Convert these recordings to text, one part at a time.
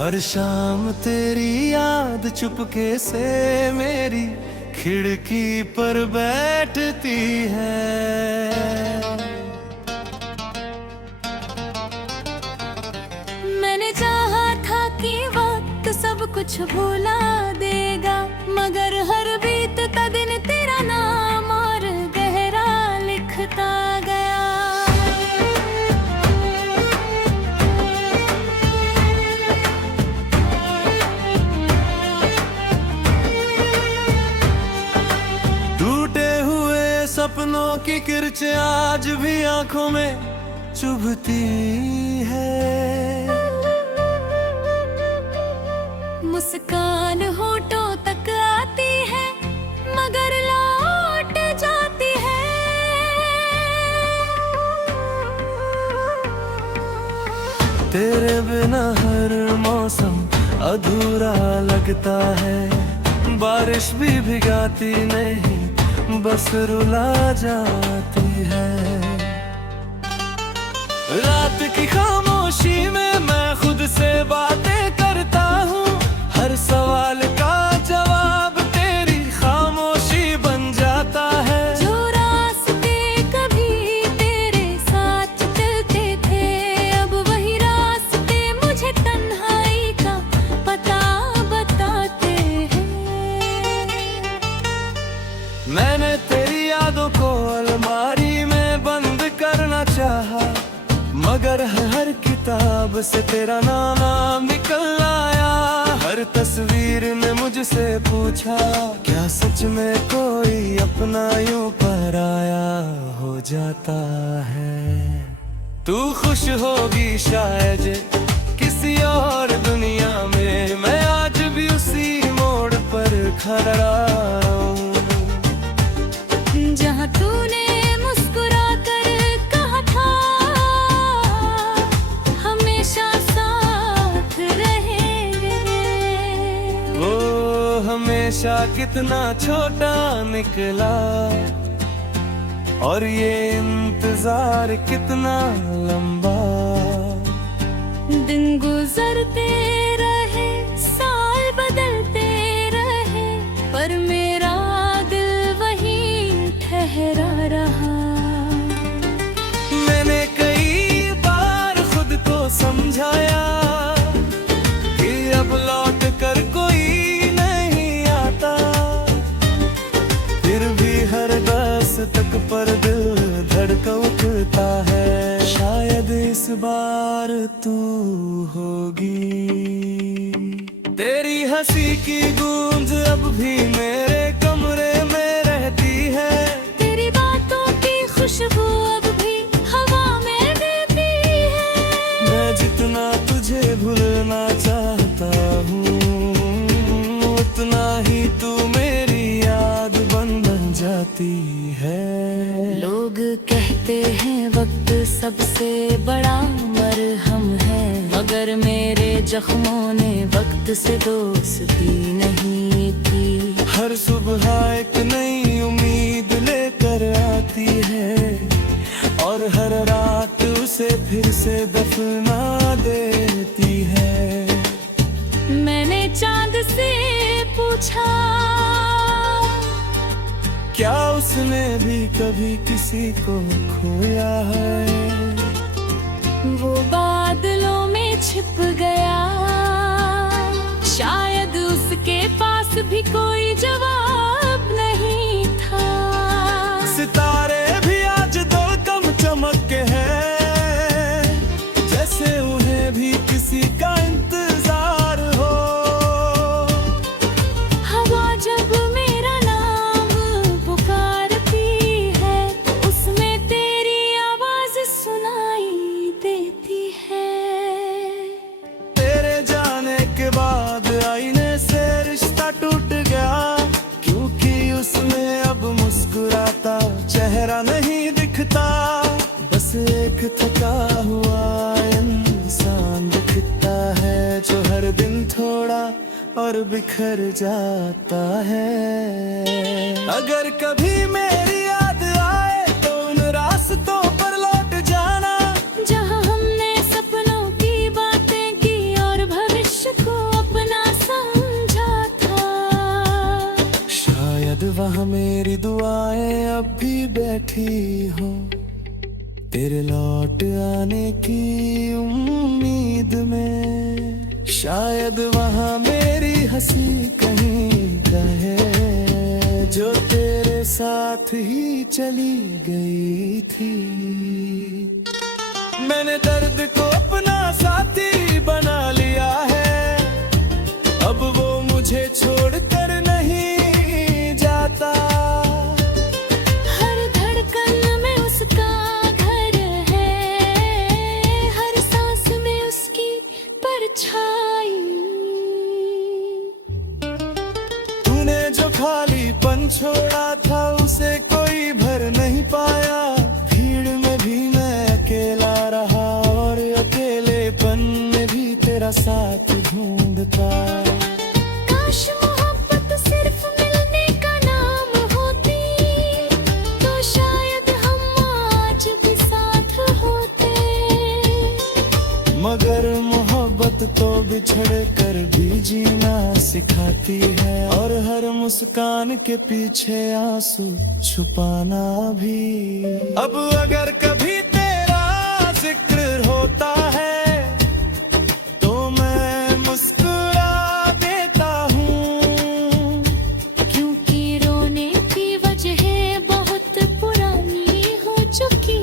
हर शाम तेरी याद चुपके से मेरी खिड़की पर बैठती है। मैंने चाहा था कि वक्त सब कुछ भुला देगा, मगर हर बीतता दिन तेरा नाम और गहरा लिखता गया। टूटे हुए सपनों की किरचें आज भी आंखों में चुभती है। मुस्कान होठों तक आती है मगर लौट जाती है। तेरे बिना हर मौसम अधूरा लगता है, बारिश भी भिगाती नहीं बस रुला जाती है। रात की खामोशी में मैं खुद से बातें करता हूँ, हर सवाल का जवाब तेरी खामोशी बन जाता है। जो रास्ते कभी तेरे साथ चलते थे अब वही रास्ते मुझे तन्हाई का पता बताते हैं। मैंने तेरी यादों को अलमारी में बंद करना चाहा, मगर हर किताब से तेरा नाम निकल आया। हर तस्वीर ने मुझसे पूछा, क्या सच में कोई अपना यूं पराया हो जाता है। तू खुश होगी शायद किसी और दुनिया में, मैं आज भी उसी मोड़ पर खड़ा हूँ जहाँ तूने मुस्कुरा कर कहा था हमेशा साथ रहेंगे। वो हमेशा कितना छोटा निकला और ये इंतजार कितना लंबा। दिन गुजरते रहे साल बदलते रहे पर मेरा दिल वहीं ठहरा रहा। मैंने कई बार खुद को समझाया कि अब लौट कर कोई नहीं आता, फिर भी हर दस्तक पर दिल धड़क उठता है। शायद इस बार तू होगी। तेरी हंसी की गूंज अब भी मेरे कमरे में रहती है, तेरी बातों की खुशबू अब भी हवा में देती है। मैं जितना तुझे भूलना चाहता हूँ उतना ही तू मेरी याद बन जाती है। लोग कहते हैं वक्त सबसे बड़ा मरहम है, मगर मेरे जख्मों ने वक्त से दोस्ती नहीं की। हर सुबह एक नई उम्मीद लेकर आती है और हर रात उसे फिर से दफना देती है। मैंने चांद से पूछा क्या उसने भी कभी किसी को खोया है। वो बादलों में छिप गया, शायद उसके पास भी कोई जवाब नहीं था। सितारे भी आज दो कम चमक हैं, जैसे उन्हें भी किसी का इंतजार हो। हवा जब मेरा नाम पुकारती है तो उसमें तेरी आवाज सुनाई देती है। तेरे जाने के बाद आईने से रिश्ता टूट गया, क्योंकि उसमें अब मुस्कुराता चेहरा नहीं दिखता। बस एक थका हुआ इंसान दिखता है जो हर दिन थोड़ा और बिखर जाता है। अगर कभी मेरी याद आए तो उन रास्तों पर लौट जाना जहाँ हमने सपनों की बातें की और भविष्य दुआएं अब भी बैठी हो, तेरे लौट आने की उम्मीद में। शायद वहाँ मेरी हंसी कहीं कहे जो तेरे साथ ही चली गई थी। मैंने दर्द को अपना साथी बना लिया है, अब वो मुझे छोड़कर नहीं जाता। हर धड़कन में उसका घर है, हर सांस में उसकी परछाई। तूने जो खालीपन छोड़ा था उसे कोई भर नहीं पाया, भीड़ में भी मैं अकेला रहा और अकेलेपन में भी तेरा साथ ढूंढता। काश मोहब्बत सिर्फ मिलने का नाम होती, तो शायद हम आज भी साथ होते। मगर मोहब्बत तो बिछड़ कर भी जीना सिखाती है, और हर मुस्कान के पीछे आंसू छुपाना भी। अब अगर कभी तेरा जिक्र होता है तो मैं मुस्कुरा देता हूँ, क्योंकि रोने की वजह बहुत पुरानी हो चुकी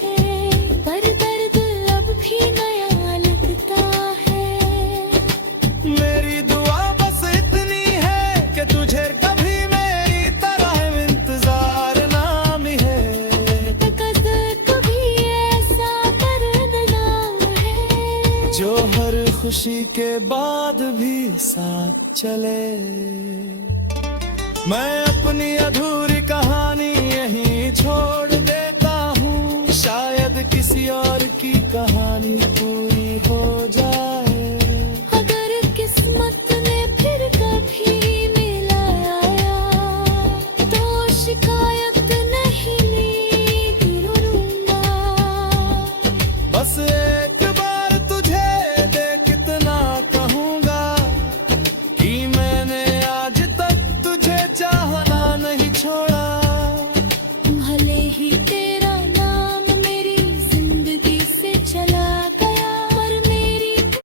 है, पर दर्द अब भी नया लगता है। मेरी दुआ बस इतनी है कि तुझे कभी मेरी तरह इंतजार ना मिले। कभी ऐसा दर्द ना है जो हर खुशी के बाद भी साथ चले। मैं अपनी अधूरी कहानी यहीं छोड़ देता हूँ, शायद किसी और की कहानी पूरी हो जाए।